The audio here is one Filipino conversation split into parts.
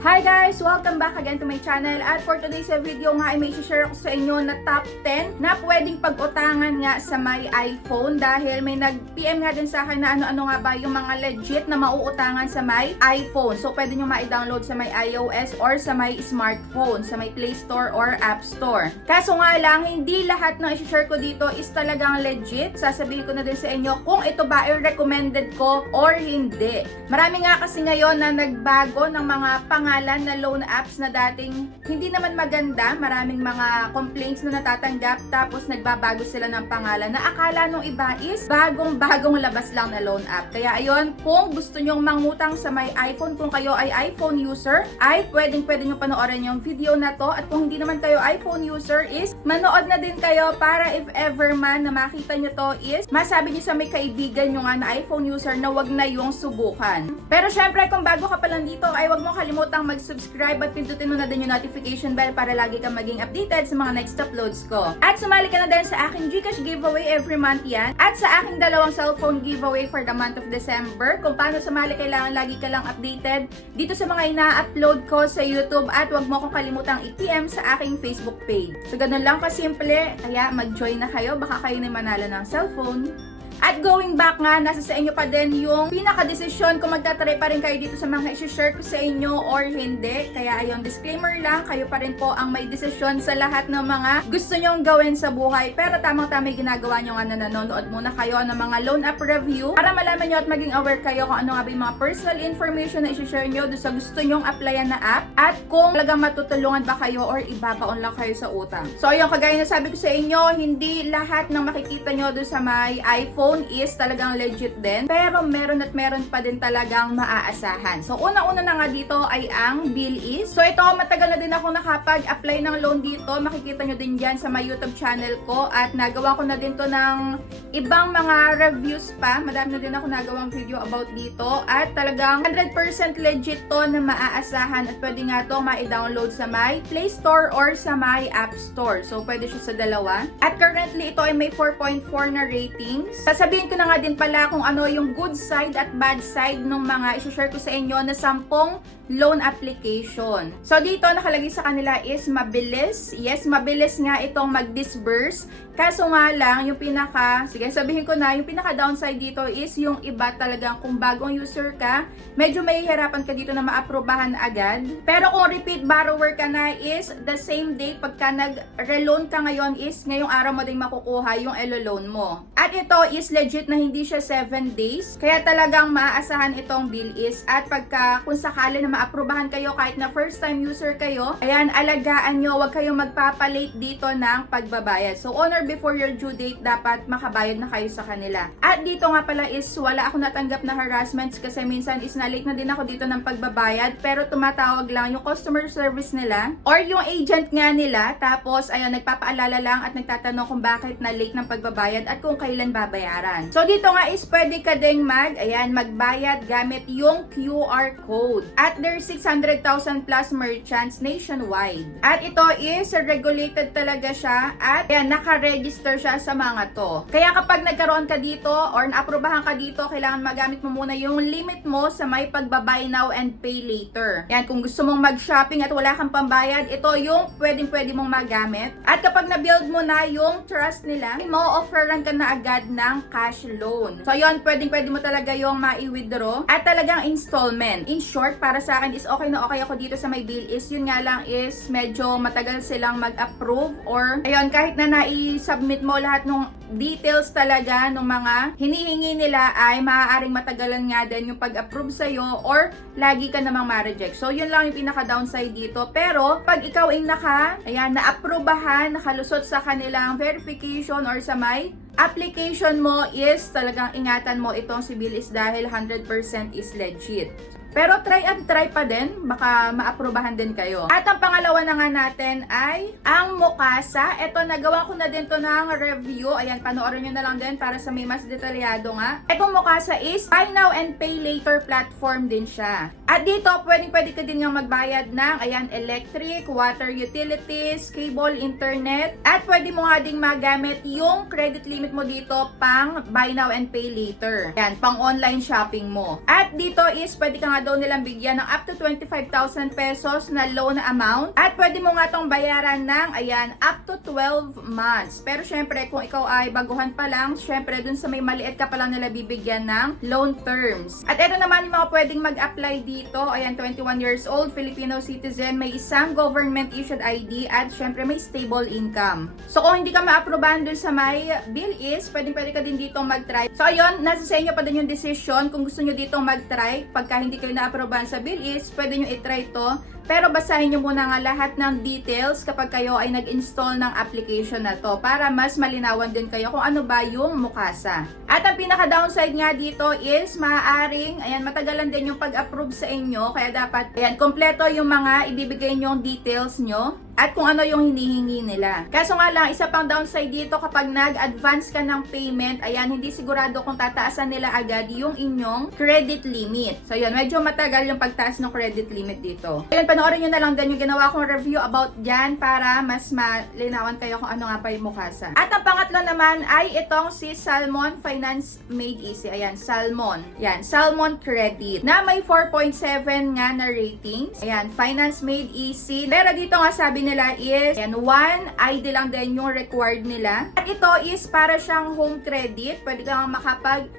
Hi guys! Welcome back again to my channel. At for today's video nga ay may share ako sa inyo na top 10 na pwedeng pag-utangan nga sa may iPhone dahil may nag-PM nga din sa akin na ano-ano nga ba yung mga legit na mauutangan sa may iPhone. So pwede nyo ma-download sa may iOS or sa may smartphone, sa may Play Store or App Store. Kaso nga lang, hindi lahat ng i-share ko dito is talagang legit. Sasabihin ko na din sa inyo kung ito ba ay recommended ko or hindi. Marami nga kasi ngayon na nagbago ng mga pangalan na loan apps na dating hindi naman maganda. Maraming mga complaints na natatanggap tapos nagbabago sila ng pangalan na akala nung iba is bagong-bagong labas lang na loan app. Kaya ayun, kung gusto nyong mangutang sa may iPhone, kung kayo ay iPhone user, ay pwedeng-pwede nyo panoorin yung video na to. At kung hindi naman kayo iPhone user is manood na din kayo para if ever man na makita nyo to is masabi nyo sa may kaibigan nyo nga na iPhone user na wag na yung subukan. Pero syempre kung bago ka pa lang dito ay wag mo kalimutang mag-subscribe at pindutin mo na din yung notification bell para lagi kang maging updated sa mga next uploads ko. At sumali ka na din sa aking GCash giveaway every month yan. At sa aking dalawang cellphone giveaway for the month of December. Kung paano sumali, kailangan lagi ka lang updated dito sa mga ina-upload ko sa YouTube at wag mo akong kalimutang i-PM sa aking Facebook page. So ganun lang kasimple, kaya mag-join na kayo, baka kayo na manalo ng cellphone. At going back nga, nasa sa inyo pa din yung pinaka-desisyon kung magtatry pa rin kayo dito sa mga isi-share ko sa inyo or hindi. Kaya ayun, disclaimer lang, kayo pa rin po ang may desisyon sa lahat ng mga gusto nyong gawin sa buhay. Pero tamang-tama yung ginagawa nyo nga na nanonood muna kayo ng mga loan app review para malaman nyo at maging aware kayo kung ano nga ba yung mga personal information na isi-share nyo doon sa gusto nyong applyan na app at kung talagang matutulungan ba kayo or ibabaon lang kayo sa utang. So ayun, kagaya na sabi ko sa inyo, hindi lahat ng makikita nyo doon sa may iPhone is talagang legit din. Pero meron at meron pa din talagang maaasahan. So una-una na nga dito ay ang BillEase. So ito, matagal na din ako nakapag-apply ng loan dito. Makikita nyo din dyan sa my YouTube channel ko. At nagawa ko na din to ng ibang mga reviews pa. Madami na din ako nagawang video about dito. At talagang 100% legit to na maaasahan. At pwede nga to ma-download sa my Play Store or sa my App Store. So pwede siya sa dalawa. At currently ito ay may 4.4 na ratings. Sabihin ko na nga din pala kung ano yung good side at bad side ng mga isi-share ko sa inyo na 10 loan application. So dito nakalagay sa kanila is mabilis. Yes, mabilis nga itong mag-disburse. Kaso nga lang, yung sige, sabihin ko na, yung pinaka-downside dito is yung iba talagang kung bagong user ka, medyo may hirapan ka dito na ma-aprobahan agad. Pero kung repeat borrower ka na is the same day pagka nag-reloan ka ngayon is ngayong araw mo din makukuha yung elo-loan mo. At ito is legit na hindi siya 7 days. Kaya talagang maaasahan itong BillEase. At pagka kung sakali na ma-aprobahan kayo kahit na first time user kayo, ayan, alagaan nyo, huwag kayong magpapalate dito ng pagbabayad. So on or before your due date, dapat makabayad na kayo sa kanila. At dito nga pala is wala ako natanggap na harassments kasi minsan is na-late na din ako dito ng pagbabayad pero tumatawag lang yung customer service nila or yung agent nga nila tapos ayan, nagpapaalala lang at nagtatanong kung bakit na-late ng pagbabayad at kung kailan babayaran. So dito nga is pwede ka ding magbayad gamit yung QR code. At there's 600,000 plus merchants nationwide. At ito is regulated talaga siya at ayan, naka-register siya sa mga to. Kaya kapag nagkaroon ka dito or na-aprobahan ka dito, kailangan magamit mo muna yung limit mo sa may pagbabuy now and pay later. Yan, kung gusto mong mag-shopping at wala kang pambayad, ito yung pwedeng-pwede mong magamit. At kapag na-build mo na yung trust nila, mo-offeran ka na agad ng cash loan. So yun, pwedeng-pwede mo talaga yung ma-withdraw at talagang installment. In short, para sa akin is okay na okay ako dito sa may BillEase. Yun nga lang is medyo matagal silang mag-approve or ayun, kahit na nai-submit mo lahat ng details talaga ng mga hinihingi nila ay maaaring matagalan nga din yung pag-approve sa'yo or lagi ka namang ma-reject. So yun lang yung pinaka-downside dito. Pero pag ikaw ay na-approbahan, nakalusot sa kanilang verification or sa may application mo is talagang ingatan mo itong si BillEase dahil 100% is legit. Pero try pa din, baka maaprobahan din kayo. At ang pangalawa na nga natin ay ang Mukasa. Ito, nagawa ko na din to ng review. Ayan, panoorin nyo na lang din para sa may mas detalyado nga. Itong Mukasa is buy now and pay later platform din siya. At dito, pwede ka din nga magbayad ng, ayan, electric, water utilities, cable, internet. At pwede mo nga ding magamit yung credit limit mo dito pang buy now and pay later. Ayan, pang online shopping mo. At dito is pwede ka nga nga daw nilang bigyan ng up to 25,000 pesos na loan amount. At pwede mo nga tong bayaran ng, ayan, up to 12 months. Pero syempre, kung ikaw ay baguhan pa lang, syempre dun sa may maliit ka pa lang nila bibigyan ng loan terms. At ito naman yung mga pwedeng mag-apply dito. Ayan, 21 years old, Filipino citizen, may isang government issued ID at syempre may stable income. So kung hindi ka ma-aprobahan dun sa may bill is, pwede ka din dito mag-try. So ayun, nasa sa inyo pa din yung decision kung gusto nyo dito mag-try. Pagka hindi kayo na-aprobahan sa bill is, pwede nyo i-try to. Pero basahin nyo muna nga lahat ng details kapag kayo ay nag-install ng application na to para mas malinawan din kayo kung ano ba yung mukasa. At ang pinaka-downside nga dito is maaaring, ayan, matagalan din yung pag-approve sa inyo. Kaya dapat, ayan, kompleto yung mga ibibigay nyong details nyo at kung ano yung hinihingi nila. Kaso nga lang, isa pang downside dito kapag nag-advance ka ng payment, ayan, hindi sigurado kung tataasan nila agad yung inyong credit limit. So yun, medyo matagal yung pagtaas ng credit limit dito. Ayun, panoorin nyo na lang din yung ginawa kong review about dyan para mas malinawan kayo kung ano nga pa yung mukasa. At ang pangatlo naman ay itong si Salmon Finance Made Easy. Ayan, Salmon. Ayan, Salmon Credit na may 4.7 nga na ratings. Ayan, Finance Made Easy. Pero dito nga sabi nila is, ayan, 1 ID lang din yung required nila. At ito is para siyang home credit. Pwede kang makapag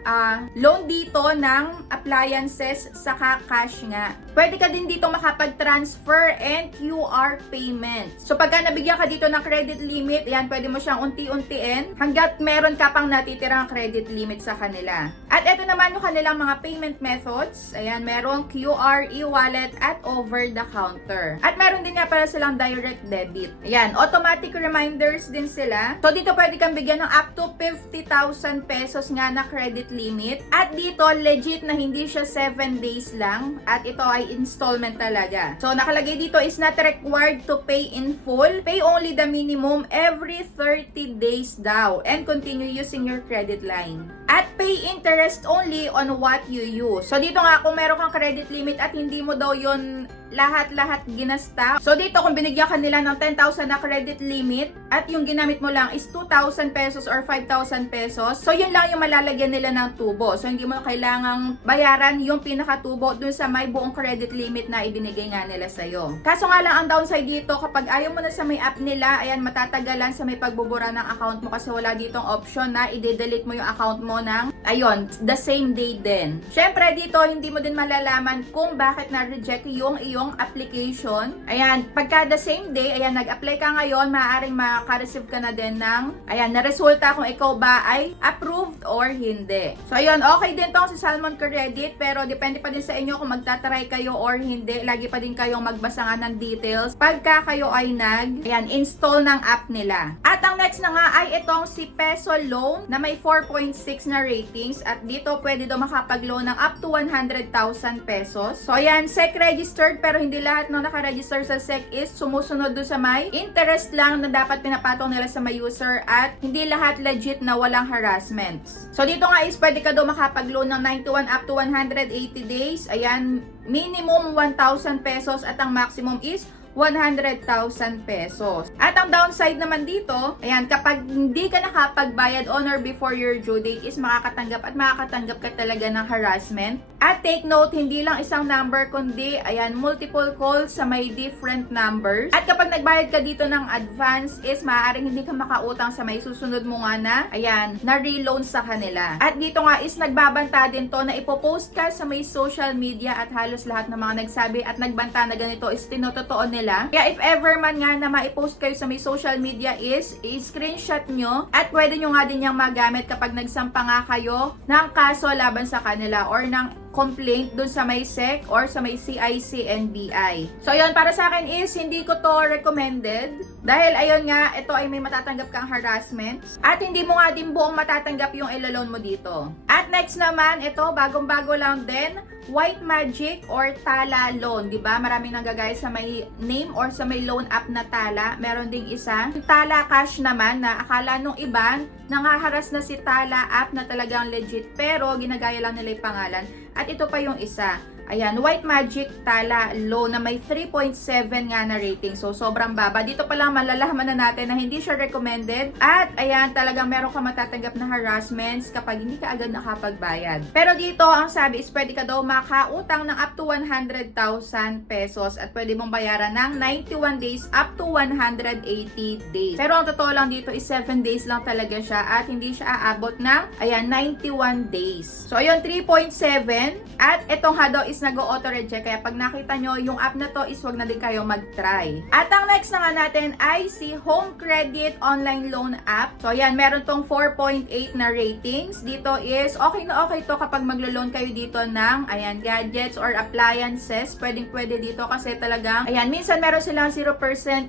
loan dito ng appliances saka cash nga. Pwede ka din dito makapag-transfer and QR payment. So pagka nabigyan ka dito ng credit limit, ayan, pwede mo siyang unti-untiin hanggat meron ka pang natitirang credit limit sa kanila. At ito naman yung kanilang mga payment methods. Ayan, merong QR, e-wallet at over the counter. At meron din nga para silang direct debit. Ayan, automatic reminders din sila. So dito pwede kang bigyan ng up to 50,000 pesos nga na credit limit. At dito legit na hindi siya 7 days lang. At ito ay installment talaga. So nakalagay dito is not required to pay in full. Pay only the minimum every 30 days daw. And continue using your credit line. At pay interest only on what you use. So dito nga kung meron kang credit limit at hindi mo daw yun lahat-lahat ginasta. So dito kung binigyan ka nila ng 10,000 na credit limit at yung ginamit mo lang is 2,000 pesos or 5,000 pesos. So yun lang yung malalagyan nila ng tubo. So hindi mo kailangang bayaran yung pinakatubo dun sa may buong credit limit na ibinigay nga nila sa'yo. Kaso nga lang ang downside dito, kapag ayaw mo na sa may app nila, ayan, matatagalan sa may pagbubura ng account mo kasi wala ditong option na i-delete mo yung account mo ng, ayun, the same day din. Syempre dito, hindi mo din malalaman kung bakit na-reject yung application. Ayan, pagka the same day, ayan, nag-apply ka ngayon, maaaring maka-receive ka na din ng, ayan, na resulta kung ikaw ba ay approved or hindi. So, ayun, okay din tong si Salmon Credit, pero depende pa din sa inyo kung magtatry kayo or hindi. Lagi pa din kayong magbasa nga ng details pagka kayo ay install ng app nila. At ang next na nga ay itong si Peso Loan na may 4.6 na ratings at dito pwede daw makapag-loan ng up to 100,000 pesos. So, ayan, SEC registered pero hindi lahat ng nakaregister sa SEC is sumusunod doon sa may interest lang na dapat pinapatong nila sa may user at hindi lahat legit na walang harassments. So dito nga is pwede ka daw makapag-loan ng 91 up to 180 days. Ayan, minimum 1,000 pesos at ang maximum is 100,000 pesos. At ang downside naman dito, ayan, kapag hindi ka nakapagbayad on or before your due date is makakatanggap ka talaga ng harassment. At take note, hindi lang isang number kundi, ayan, multiple calls sa may different numbers. At kapag nagbayad ka dito ng advance is maaaring hindi ka makautang sa may susunod mo nga na, ayan, na reloan sa kanila. At dito nga is nagbabanta din to na ipopost ka sa may social media at halos lahat ng mga nagsabi at nagbanta na ganito is tinotoo nila. Kaya if ever man nga na maipost kayo sa may social media is i-screenshot nyo at pwede nyo nga din yung magamit kapag nagsampa nga kayo ng kaso laban sa kanila or ng complaint dun sa may SEC or sa may CIC NBI. So yun, para sa akin is hindi ko to recommended dahil ayun nga, ito ay may matatanggap kang harassment at hindi mo nga din buong matatanggap yung ilaloan mo dito. At next naman, ito bagong-bago lang din, White Magic or Tala Loan, di ba? Maraming nanggagaya sa may name or sa may loan app na Tala. Meron ding isa, Tala Cash naman na akala nung iba nangaharas na si Tala app na talagang legit pero ginagaya lang nila yung pangalan. At ito pa yung isa. Ayan, White Magic Tala loan na may 3.7 nga na rating. So, sobrang baba. Dito pa lang malalaman na natin na hindi siya recommended. At, ayan, talagang meron ka matatanggap na harassments kapag hindi ka agad nakapagbayad. Pero dito, ang sabi is pwede ka daw makautang ng up to 100,000 pesos at pwede mong bayaran ng 91 days up to 180 days. Pero ang totoo lang dito is 7 days lang talaga siya at hindi siya aabot ng, ayan, 91 days. So, ayun, 3.7. At itong nga daw is nag-auto reject. Kaya pag nakita nyo, yung app na to is wag na din kayo mag-try. At ang next na nga natin ay si Home Credit Online Loan App. So, ayan, meron tong 4.8 na ratings. Dito is okay na okay to kapag maglo-loan kayo dito ng, ayan, gadgets or appliances. Pwedeng-pwede dito kasi talagang, ayan, minsan meron silang 0%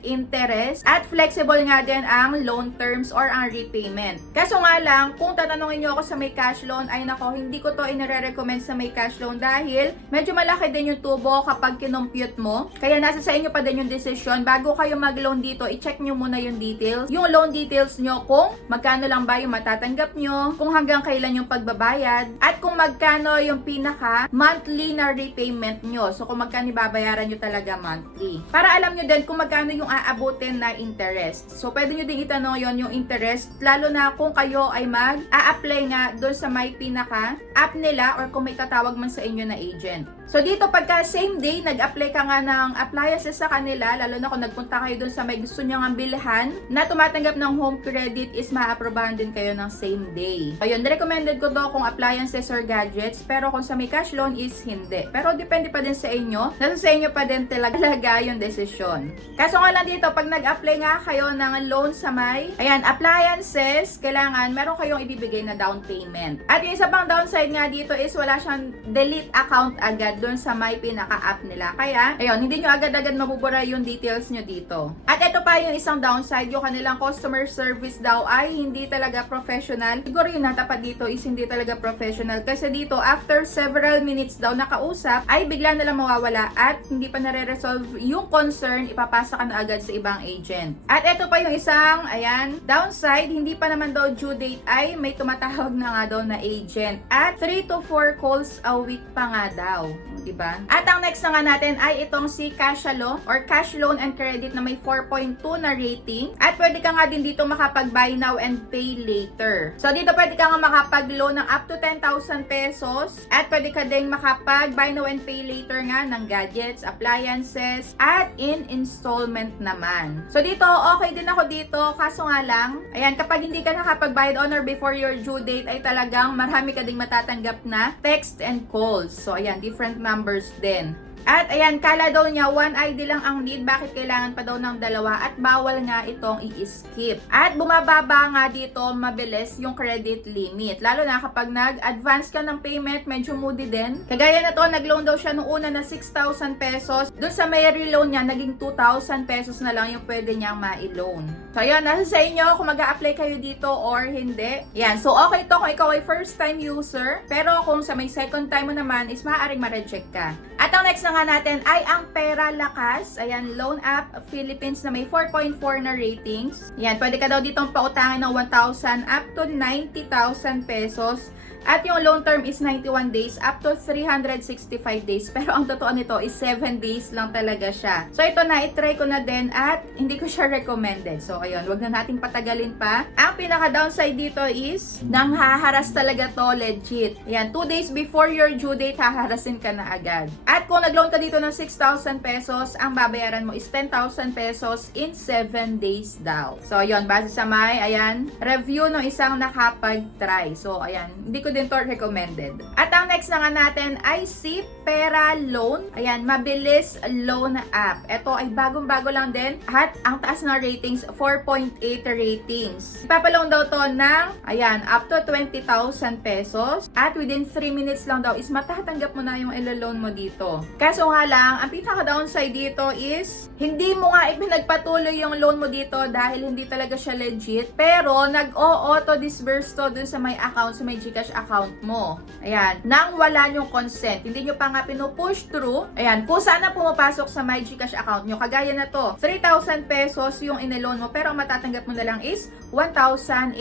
interest at flexible nga din ang loan terms or ang repayment. Kaso nga lang, kung tatanungin nyo ako sa may cash loan, ay nako, hindi ko to inire-recommend sa may cash loan dahil medyo malaki din yung tubo kapag kinompute mo. Kaya nasa sa inyo pa din yung decision. Bago kayo mag-loan dito, i-check nyo muna yung details. Yung loan details nyo kung magkano lang ba yung matatanggap nyo, kung hanggang kailan yung pagbabayad, at kung magkano yung pinaka monthly na repayment nyo. So kung magkano babayaran nyo talaga monthly. Para alam nyo din kung magkano yung aabutin na interest. So pwede nyo din itanong yon yung interest, lalo na kung kayo ay mag-a-apply nga doon sa may pinaka app nila or kung may tatawag man sa inyo na agent. So dito pagka same day nag-apply ka nga ng appliances sa kanila, lalo na kung nagpunta kayo doon sa may gusto nyo nga bilhan na tumatanggap ng home credit, is ma-approbahan din kayo ng same day. Ayun, recommended ko to kung appliances or gadgets, pero kung sa may cash loan is hindi. Pero depende pa din sa inyo. Nasa sa inyo pa din talaga yung desisyon. Kaso nga lang dito, pag nag-apply nga kayo ng loan sa may, ayan, appliances, kailangan meron kayong ibibigay na down payment. At yung isa pang downside nga dito is wala siyang delete account agad doon sa may pinaka-app nila. Kaya, ayun, hindi nyo agad-agad mabubura yung details nyo dito. At ito pa yung isang downside, yung kanilang customer service daw ay hindi talaga professional. Siguro yung natapat dito is hindi talaga professional. Kasi dito, after several minutes daw nakausap, ay bigla na lang mawawala at hindi pa nare-resolve yung concern, ipapasa ka na agad sa ibang agent. At ito pa yung isang, ayan, downside, hindi pa naman daw due date ay may tumatawag na nga daw na agent. At 3 to 4 calls a week pa nga daw. Diba? At ang next na nga natin ay itong si Cashalo or Cash Loan and Credit na may 4.2 na rating. At pwede ka nga din dito makapag-buy now and pay later. So dito pwede ka nga makapag-loan ng up to 10,000 pesos. At pwede ka din makapag-buy now and pay later nga ng gadgets, appliances, at in installment naman. So dito, okay din ako dito. Kaso nga lang, ayan, kapag hindi ka nakapag-bayad on or before your due date ay talagang marami ka ding matatanggap na text and calls. So ayan, different numbers din. At ayan, kala daw niya 1 ID lang ang need, bakit kailangan pa daw ng dalawa at bawal nga itong i-skip. At bumababa nga dito mabilis yung credit limit. Lalo na kapag nag-advance ka ng payment, medyo moody din. Kagaya na to, nag-loan daw siya noong una na 6,000 pesos. Doon sa may reloan niya, naging 2,000 pesos na lang yung pwede niyang ma-loan. So ayan, nasa sa inyo kung mag-a-apply kayo dito or hindi. Yan, so okay to kung ikaw ay first time user. Pero kung sa may second time mo naman is maaaring ma-reject ka. At ang next na nga natin ay ang Pera Lakas. Ayan, loan app Philippines na may 4.4 na ratings. Yan, pwede ka daw ditong pautangan ng 1,000 up to 90,000 pesos. At yung loan term is 91 days up to 365 days. Pero ang totoo nito is 7 days lang talaga siya. So ito na, itry ko na din at hindi ko siya recommended. So ayun, wag na nating patagalin pa. Ang pinaka-downside dito is nang haharas talaga to legit. Ayan, 2 days before your due date, haharasin ka na agad. At kung nag-loan ka dito ng 6,000 pesos, ang babayaran mo is 10,000 pesos in 7 days daw. So ayun, base sa may, ayan, review ng isang nakapag-try. So ayan, hindi ko din to recommended. At ang next na nga natin ay si Pera Loan. Ayan, mabilis loan app. Ito ay bagong-bago lang din at ang taas na ratings, 4.8 ratings. Ipapaloan daw to ng, ayan, up to 20,000 pesos at within 3 minutes lang daw is matatanggap mo na yung ilo-loan mo dito. Kaso nga lang, ang pinaka-downside dito is hindi mo nga ipinagpatuloy yung loan mo dito dahil hindi talaga siya legit, pero nag-auto-disburse to dun sa may account, sa may GCash account mo. Ayan, nang wala nyong consent, hindi nyo pa nga pinupush through. Ayan, kung sana pumapasok sa my GCash account nyo, kagaya na to, 3,000 pesos yung iniloan mo, pero ang matatanggap mo na lang is 1,890.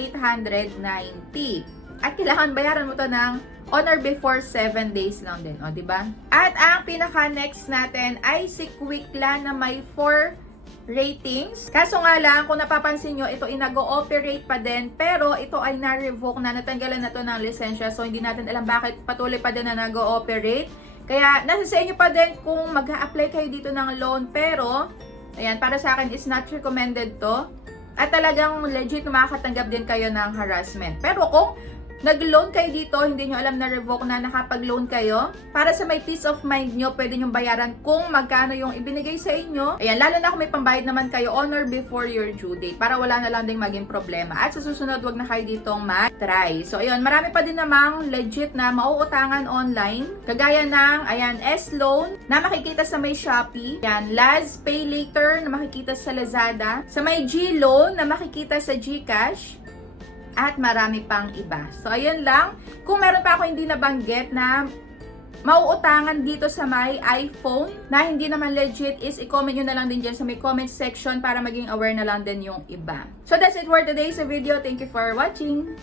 At kailangan bayaran mo to ng on or before 7 days lang din, o, diba? At ang pinaka-next natin ay si Quickla na may 4 ratings. Kaso nga lang, kung napapansin nyo, ito ay nag-ooperate pa din, pero ito ay na-revoke na, natanggalan na to ng lisensya, so hindi natin alam bakit patuloy pa din na nag-ooperate. Kaya, nasa sa inyo pa din kung mag-a-apply kayo dito ng loan, pero, ayan, para sa akin, is not recommended to. At talagang legit makakatanggap din kayo ng harassment. Pero kung nag-loan kayo dito, hindi nyo alam na revoke na nakapag-loan kayo, para sa may peace of mind nyo, pwede nyo bayaran kung magkano yung ibinigay sa inyo. Ayan, lalo na kung may pambayad naman kayo on or before your due date, para wala na lang ding maging problema. At sa susunod, wag na kayo ditong mag-try. So, ayun, marami pa din namang legit na mauutangan online. Kagaya ng, ayan, S-Loan na makikita sa may Shopee. Ayan, Laz Pay Later na makikita sa Lazada. Sa may G-Loan na makikita sa GCash. At marami pang iba. So, ayun lang. Kung meron pa ako hindi nabanggit na mauutangan dito sa may iPhone na hindi naman legit, is i-comment nyo na lang din dyan sa may comment section para maging aware na lang din yung iba. So, that's it for today's video. Thank you for watching.